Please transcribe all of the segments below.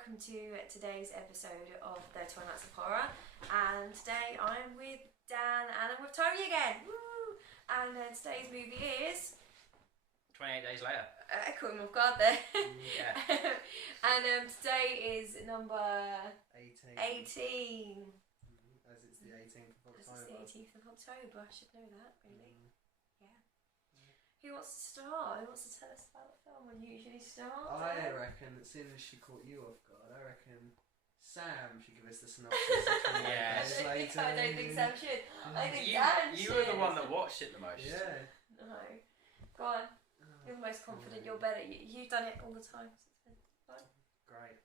welcome to today's episode of the 20 Nights of Horror. And today I'm with Dan and I'm with Tony again. Woo! And today's movie is 28 Days Later. I caught him off guard there. Yeah. And today is number 18. 18. As it's the 18th of This October. is the 18th of October. I should know that, really. Yeah. Who wants to start? Who wants to tell us about the film? We usually start. I reckon that seeing as she caught you off guard, I reckon Sam should give us the synopsis of 28 Yeah. Days Later. I don't think Sam should. I think You, Dan you should. were the one that watched it the most. Yeah. No. Go on. You're the most confident. You're better. You've done it all the time. So it's been fun. Great.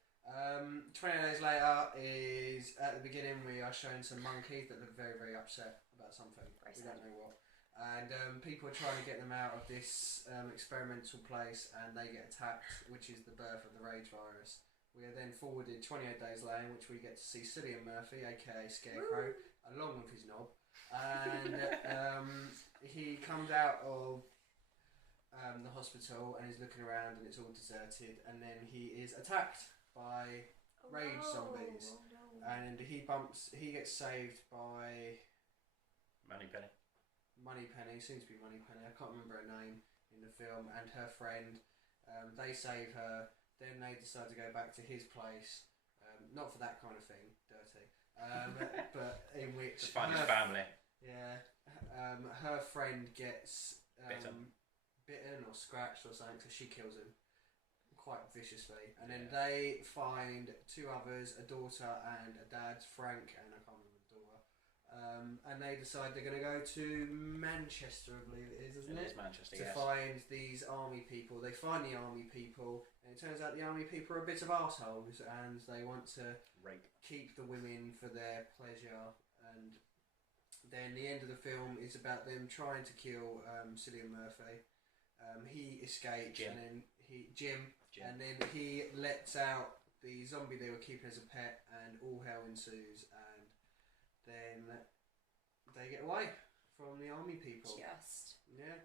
28 Days Later is, at the beginning we are showing some monkeys that look very, very upset about something. Very We sad. don't know what. And people are trying to get them out of this experimental place, and they get attacked, which is the birth of the rage virus. We are then forwarded 28 days later, in which we get to see Cillian Murphy, aka Scarecrow, along with his knob. And he comes out of the hospital and is looking around, and it's all deserted. And then he is attacked by rage zombies. Oh, no. And he gets saved by Moneypenny, soon to be Moneypenny, I can't remember her name in the film, and her friend. They save her, then they decide to go back to his place, not for that kind of thing, dirty, but in which... To find his family. Yeah, her friend gets Bitten or scratched or something, so she kills him quite viciously. And then they find two others, a daughter and a dad, Frank, and I can't remember the daughter. And they decide they're going to go to Manchester, I believe it is, isn't it? It is Manchester, To yes. find these army people. They find the army people, and it turns out the army people are a bit of arseholes, and they want to Rape. keep the women for their pleasure. And then the end of the film is about them trying to kill Cillian Murphy. He escapes, Jim. and then Jim, and then he lets out the zombie they were keeping as a pet, and all hell ensues. And then they get away from the army people. Just. Yeah.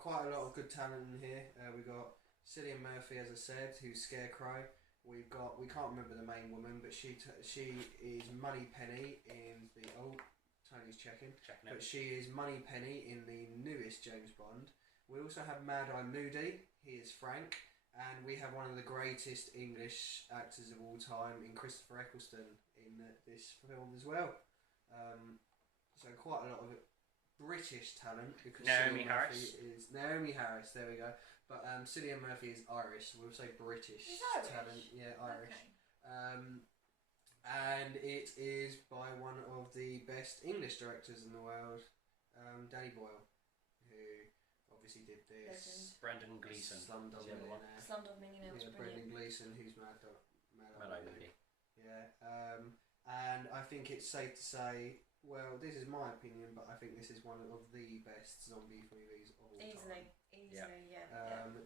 Quite a lot of good talent in here. We got Cillian Murphy, as I said, who's Scarecrow. We can't remember the main woman, but she is Moneypenny in the Tony's checking. But she is Moneypenny in the newest James Bond. We also have Mad Eye Moody. He is Frank. And we have one of the greatest English actors of all time in Christopher Eccleston in this film as well. So quite a lot of British talent, because Naomi Cillian Harris. Murphy is Naomi Harris. There we go. But Cillian Murphy is Irish. We'll say British He's Irish? talent. Yeah, Irish. Okay. And it is by one of the best English directors in the world, Danny Boyle, who obviously did this. Brendan Gleeson. Slumdog is the other one. Millionaire. Slumdog Millionaire was Yeah, brilliant. Brendan Gleeson, who's Mad Eye Moody. Yeah, and I think it's safe to say, well, this is my opinion, but I think this is one of the best zombie movies of all time. Easily, yeah.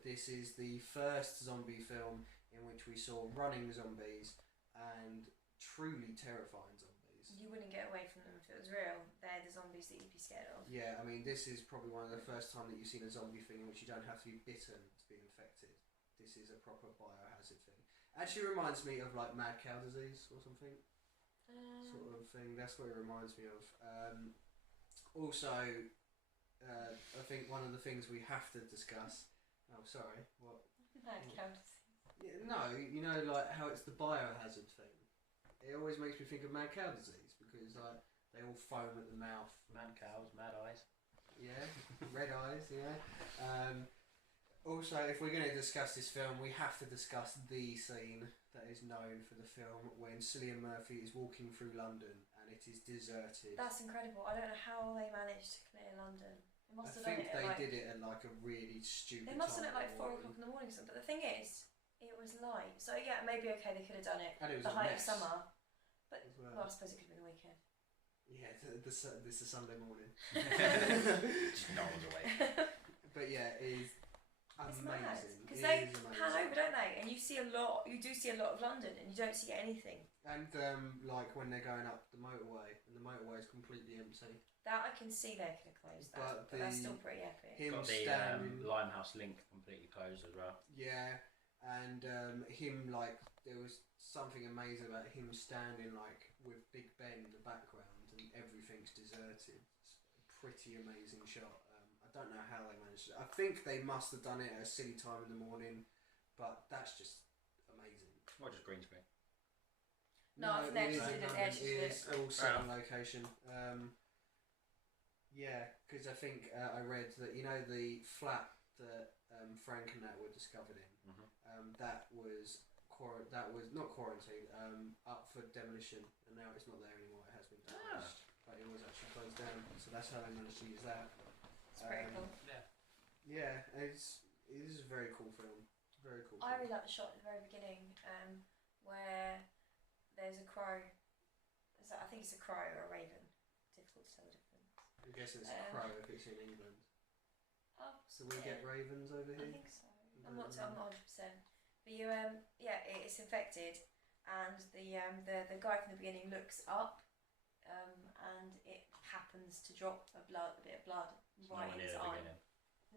This is the first zombie film in which we saw running zombies and truly terrifying zombies. You wouldn't get away from them if it was real. They're the zombies that you'd be scared of. Yeah, I mean, this is probably one of the first time that you've seen a zombie thing in which you don't have to be bitten to be infected. This is a proper biohazard thing. Actually reminds me of like mad cow disease or something. Sort of thing. That's what it reminds me of. Also, I think one of the things we have to discuss. Oh, sorry. What? Mad cows. Yeah, no, you know, like how it's the biohazard thing. It always makes me think of mad cow disease because like they all foam at the mouth. Mad cows, mad eyes. Yeah, red eyes. Yeah. Also, if we're going to discuss this film, we have to discuss the scene that is known for the film when Cillian Murphy is walking through London and it is deserted. That's incredible. I don't know how they managed to clear London. They must have I think done it they did it at like a really stupid They must have time done it like in the 4 morning. o'clock in the morning or something. But the thing is, it was light. So yeah, maybe okay, they could have done it And it was the a height of mess summer. But as well. well, I suppose it could have been the weekend. Yeah, this is Sunday morning. Just no one's awake. But yeah, it is It's mad amazing. because It they is amazing. pan over, don't they? And you see a lot. You do see a lot of London, and you don't see anything. And like when they're going up the motorway, and the motorway is completely empty. That I can see they could have closed that, but that's still pretty epic. Him Got the standing, Limehouse link completely closed as well. yeah, and him like there was something amazing about him standing like with Big Ben in the background and everything's deserted. It's a pretty amazing shot. I don't know how they managed it. I think they must have done it at a silly time in the morning, but that's just amazing. Or just green screen. No, I think they actually did it. They actually did It's all set on location. Yeah, because I think I read that, you know, the flat that Frank and that were discovered in, that was not quarantined, up for demolition, and now it's not there anymore. It has been demolished, but it was actually closed down. So that's how they managed to use that. It's pretty cool. Yeah, it is a very cool film. Very cool. I really like the shot at the very beginning, where there's a crow. I think it's a crow or a raven. Difficult to tell the difference. I'm guessing it's a crow if it's in England. Oh, So we get ravens over I here. think so. I'm not 100%. But you, it's infected, and the guy from the beginning looks up, and it happens to drop a bit of blood right in his eye.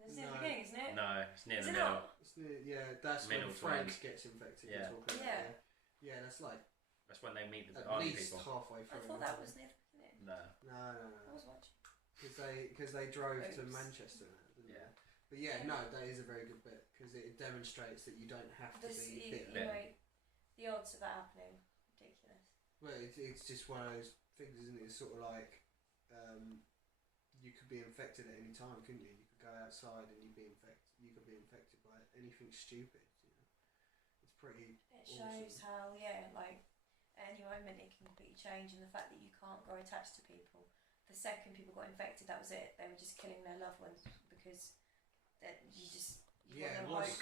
It's near the beginning, isn't it? No, it's near Is the it middle. not? It's near, that's Middle when Frank twins. gets infected. Yeah. Yeah, that's like That's when they meet the at army least people. halfway I through. thought that was near the beginning. No. No. I was watching. Because they drove to Oops. Manchester, didn't Yeah. they? But yeah, no, that is a very good bit because it demonstrates that you don't have to be bitten. You know, the odds of that happening, ridiculous. Well, it's just one of those things, isn't it? It's sort of like you could be infected at any time, couldn't you? You could go outside and you'd be infected. You could be infected by anything stupid. You know, it's pretty. It shows how like at any moment it can completely change, and the fact that you can't grow attached to people. The second people got infected, that was it. They were just killing their loved ones because you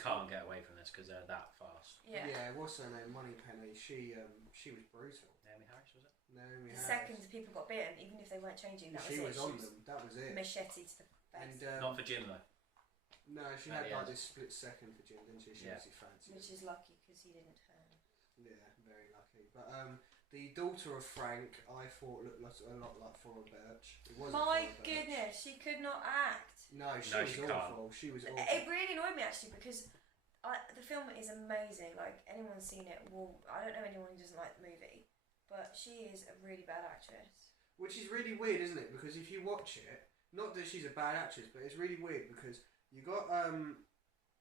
Can't get away from this because they're that fast. Yeah. What's her name? Moneypenny. She was brutal. Naomi Harris, was it? Naomi The Harris. second people got bitten, even if they weren't changing, that She was it. was on them. That was it. Machete to the face. And Not for Jim though. no, she had like this split second for Jim, didn't she? She obviously fancied which him. is lucky because he didn't turn. Yeah, very lucky. But the daughter of Frank, I thought looked a lot like Flora Birch. It wasn't My Flora Birch. goodness, she could not act. No, she No, was she awful. She was awful. It really annoyed me actually because the film is amazing. Like anyone seen it, I don't know anyone who doesn't like the movie, but she is a really bad actress. Which is really weird, isn't it? Because if you watch it, not that she's a bad actress, but it's really weird because you got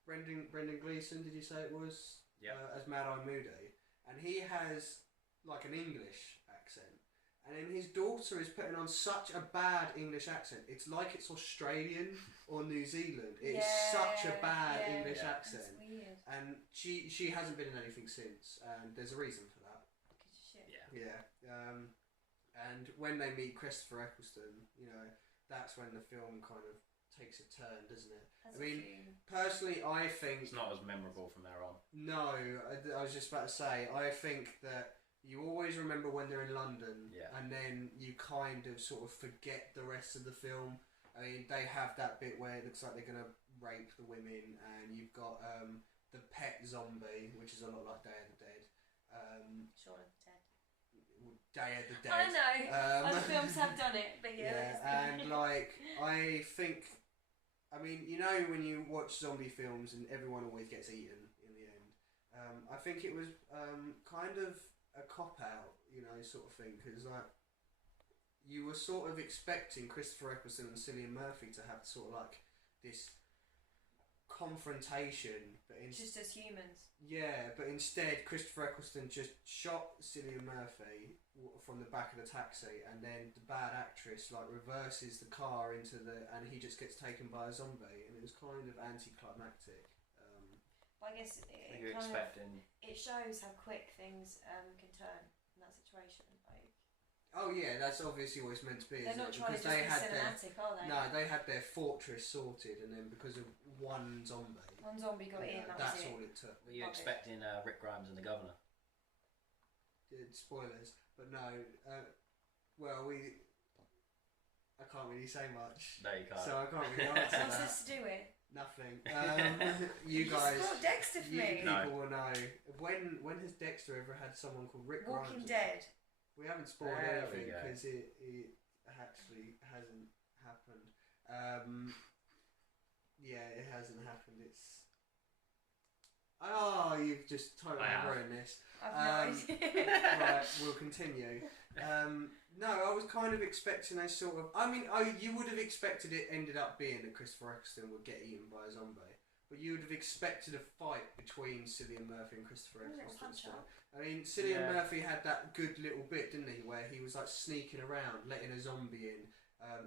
Brendan Gleeson. Did you say it was? Yeah. As Mad Eye Moody, and he has like an English accent, and then his daughter is putting on such a bad English accent. It's like it's Australian or New Zealand. It's such a bad English accent. It's weird. And she hasn't been in anything since, and there's a reason for that. Because of shit. Yeah. And when they meet Christopher Eccleston, you know, that's when the film kind of takes a turn, doesn't it? Personally, I think It's not as memorable from there on. no. I was just about to say, I think that you always remember when they're in London, and then you kind of sort of forget the rest of the film. I mean, they have that bit where it looks like they're gonna rape the women, and you've got the pet zombie, which is a lot like Day of the Dead. Shaun of the Dead. Day of the Dead. I know. Other films have done it, but and like I think, I mean, you know, when you watch zombie films and everyone always gets eaten in the end. I think it was kind of a cop out, you know, sort of thing, because like you were sort of expecting Christopher Eccleston and Cillian Murphy to have sort of like this confrontation, but just as humans. Yeah, but instead Christopher Eccleston just shot Cillian Murphy from the back of the taxi, and then the bad actress like reverses the car into and he just gets taken by a zombie, and it was kind of anticlimactic. But I guess it shows how quick things can turn in that situation. Like, oh yeah, that's obviously what it's meant to be. They're not trying to just be cinematic, are they? No, they had their fortress sorted, and then because of one zombie got in. That's all it took. Were you expecting Rick Grimes and the Governor? Spoilers, but no. I can't really say much. No, you can't. So I can't really answer that. What's this to do with? Nothing. You guys. Just Dexter for you me. people will know. When has Dexter ever had someone called Rick Grimes? Walking Dead. We haven't spoiled There anything we go. because it actually hasn't happened. Yeah, it hasn't happened. Oh, you've just totally I have. ruined this. I've no idea. Right, we'll continue. No, I was kind of expecting a sort of. I mean, you would have expected it ended up being that Christopher Eccleston would get eaten by a zombie, but you would have expected a fight between Cillian Murphy and Christopher Eccleston. I mean, Cillian Murphy had that good little bit, didn't he, where he was like sneaking around, letting a zombie in,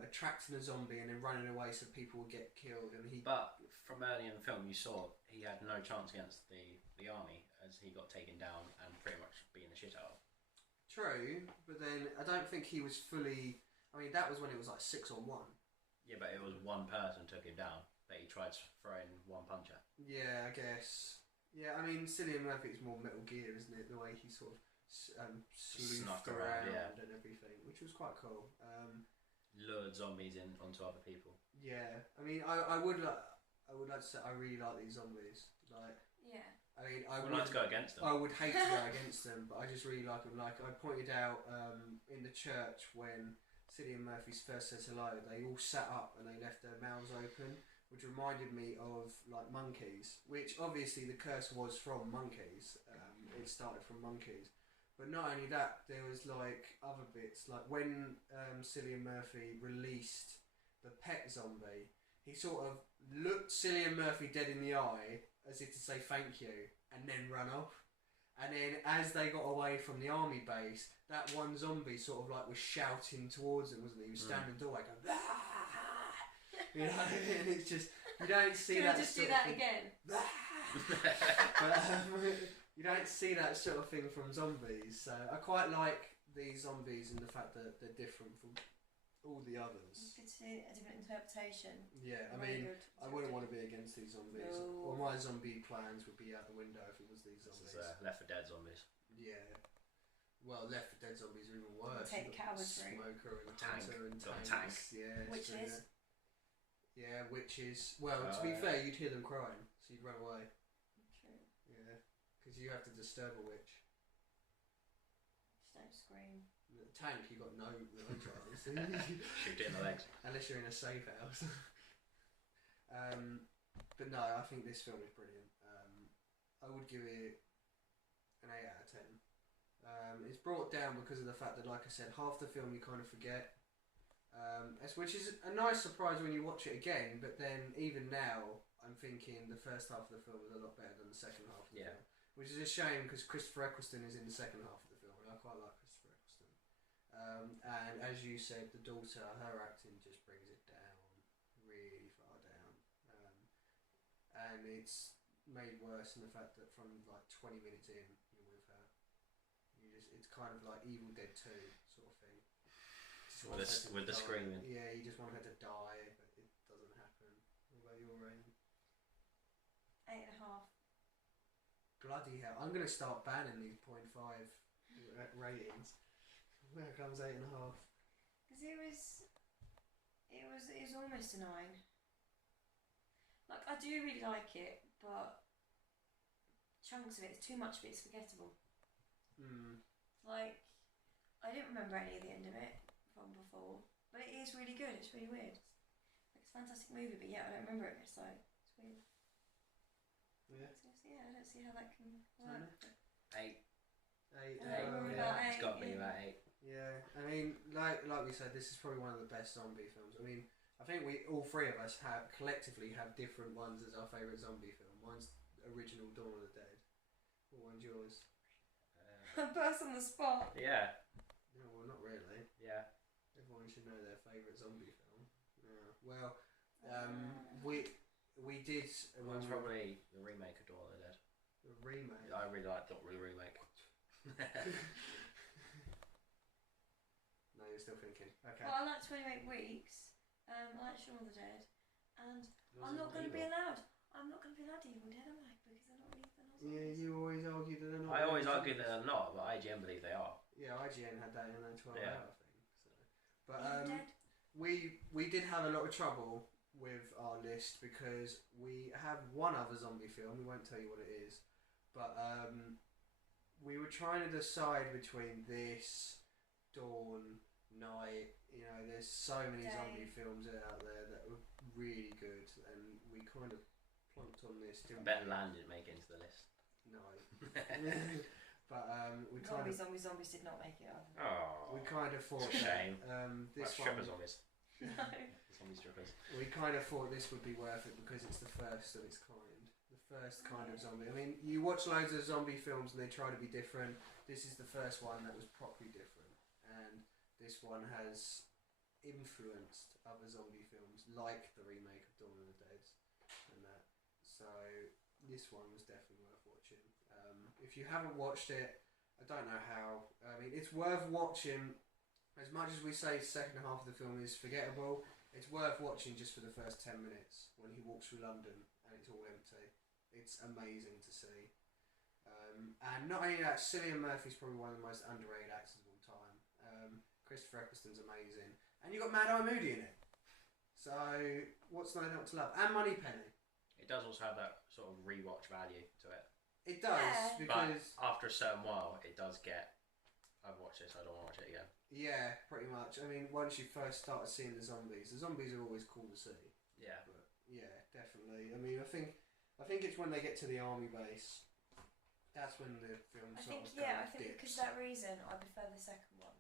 attracting a zombie, and then running away so people would get killed. And he. But from early in the film, you saw he had no chance against the army as he got taken down and pretty much beaten the shit out of. True, but then I don't think he was fully. I mean, that was when it was like 6-on-1. Yeah, but it was one person took him down that he tried throwing one punch at. Yeah, I guess. Yeah, I mean, Cillian Murphy's more Metal Gear, isn't it? The way he sort of sleuthed around and everything, which was quite cool. Lured zombies in onto other people. Yeah, I mean, I would like to say I really like these zombies. Like, Yeah. I mean, I would like to go against them. I would hate to go against them, but I just really like them. Like I pointed out in the church when Cillian Murphy first says hello, they all sat up and they left their mouths open, which reminded me of like monkeys. Which obviously the curse was from monkeys. It started from monkeys, but not only that, there was like other bits. Like when Cillian Murphy released the pet zombie, he sort of looked Cillian Murphy dead in the eye, as if to say thank you, and then run off. And then as they got away from the army base, that one zombie sort of like was shouting towards them, wasn't he? He was standing in the doorway going, "Ah!" You know, and it's just, you don't see Can that I just sort do that of thing. again? But you don't see that sort of thing from zombies. So I quite like these zombies and the fact that they're different from all the others. You could see a different interpretation. Yeah, I Very mean, good. I wouldn't want to be against these zombies. No. All my zombie plans would be out the window if it was these This zombies. is Left 4 Dead zombies. Yeah. Well, Left 4 Dead zombies are even worse. Take You've the got cowards route. Smoker and Tank. Hunter and Got a tanks. Yeah. Witches. Yeah, witches. Well, to be fair, you'd hear them crying, so you'd run away. True. Yeah. Because you have to disturb a witch. Just don't scream. The tank, you got no chance. Shoot it in the legs. Unless you're in a safe house. But no, I think this film is brilliant. I would give it an 8 out of 10. It's brought down because of the fact that, like I said, half the film you kind of forget. Which is a nice surprise when you watch it again, but then even now, I'm thinking the first half of the film is a lot better than the second half of the film. Which is a shame because Christopher Eccleston is in the second half of the film, and I quite like Christopher Eccleston. And as you said, the daughter, her acting just brings it down really far down. And it's made worse in the fact that from like 20 minutes in, you're with her. It's kind of like Evil Dead 2 sort of thing. With the screaming. Yeah, you just want her to die, but it doesn't happen. What about your rating? 8.5. Bloody hell! I'm gonna start banning these 0.5 ratings. Where comes 8.5? Because it was almost a 9. Like, I do really like it, but chunks of it, too much of it's forgettable. Like, I didn't remember any of the end of it from before, but it is really good. It's really weird. Like, it's a fantastic movie, but yeah, I don't remember it. So it's weird. Yeah. So, yeah, I don't see how that can work. 8. 8. Yeah. It's got to be about 8. Yeah, I mean, like we said, this is probably one of the best zombie films. I mean, I think we all three of us collectively have different ones as our favourite zombie film. Mine's original Dawn of the Dead. What one's yours? Burst on the spot. Yeah. No, well, not really. Yeah. Everyone should know their favourite zombie film. Yeah. Well, we did. Mine's probably the remake of Dawn of the Dead. The remake. I really like the remake. No, you're still thinking. Okay. Well, I like 28 Weeks. I like Shaun of the Dead, and I'm not going to be allowed. I'm not going to be allowed Evil Dead, am I? Because they're not really. Yeah, you always argue that they're not. I always argue that they're not, but IGN believe they are. Yeah, IGN had that in their 12 hour thing. So. But Evil Dead. we did have a lot of trouble with our list because we have one other zombie film. We won't tell you what it is, but we were trying to decide between this, Dawn, Night. You know, there's so many zombie films out there that were really good, and we kind of pumped on this. I bet Land didn't make it into the list. No. But we kind of Zombies did not make it either. Oh, we kind of thought it's a shame. this stripper one zombies. No. Zombie strippers. we kind of thought this would be worth it because it's the first of its kind. The first kind of zombie. I mean, you watch loads of zombie films and they try to be different. This is the first one that was properly different, and this one has influenced other zombie films like the remake of Dawn of the Dead and that. So this one was definitely worth watching. If you haven't watched it, I don't know how. I mean, it's worth watching. As much as we say the second half of the film is forgettable, it's worth watching just for the first 10 minutes when he walks through London and it's all empty. It's amazing to see. And not only that, Cillian Murphy's probably one of the most underrated actors of all time. Christopher Eccleston's amazing. And you've got Mad Eye Moody in it. So, what's not to love? And Moneypenny. It does also have that sort of rewatch value to it. It does, Yeah. because... But after a certain while, it does get... I've watched this, I don't want to watch it again. Yeah, pretty much. I mean, once you first started seeing the zombies are always cool to see. Yeah. But, yeah, definitely. I mean, I think it's when they get to the army base, that's when the film I think because of that reason, I prefer the second one.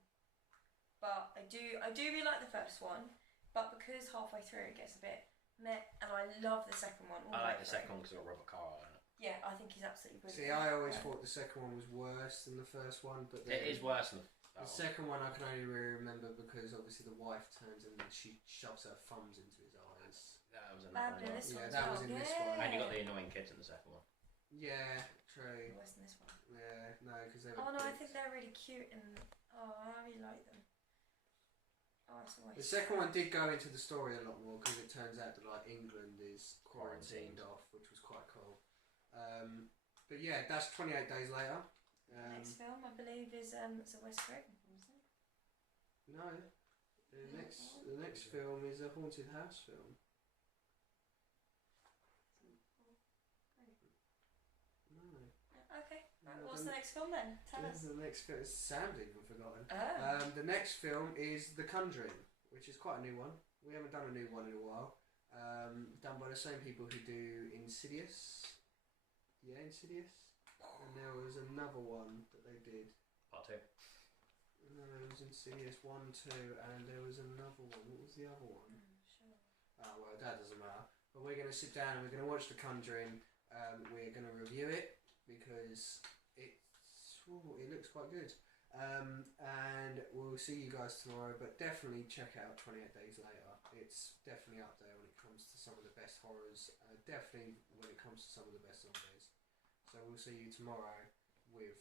But I do really like the first one, but because halfway through it gets a bit meh, and I love the second one. I like the second one because it's got Robert Carlyle in it. Yeah, I think he's absolutely brilliant. See, I always thought the second one was worse than the first one, but It is worse than the second one I can only really remember because obviously the wife turns and she shoves her thumbs into his eyes. That was Bad another in one. this Yeah, one. that was in this one. And you got the annoying kids in the second one. Yeah, true. Worse than this one. Yeah, no, because they were. Oh no, I dicks. think they're really cute and I really like them. Oh, it's always The second one did go into the story a lot more because it turns out that like England is quarantined off, which was quite cool. But yeah, that's 28 Days Later. Next film, I believe, is it's a Wes Craven film, isn't it? No, the next film is a haunted house film. No. Okay, right, what's the next film then? Tell us. The next film, Sam's even forgotten. Oh. The next film is The Conjuring, which is quite a new one. We haven't done a new one in a while. Done by the same people who do Insidious. Yeah, Insidious. And there was another one that they did. Part 2. No, it was Insidious 1, 2, and there was another one. What was the other one? Sure. Oh, well, that doesn't matter. But we're going to sit down and we're going to watch The Conjuring. We're going to review it because it looks quite good. And we'll see you guys tomorrow, but definitely check out 28 Days Later. It's definitely up there when it comes to some of the best horrors, definitely when it comes to some of the best zombies. So we'll see you tomorrow with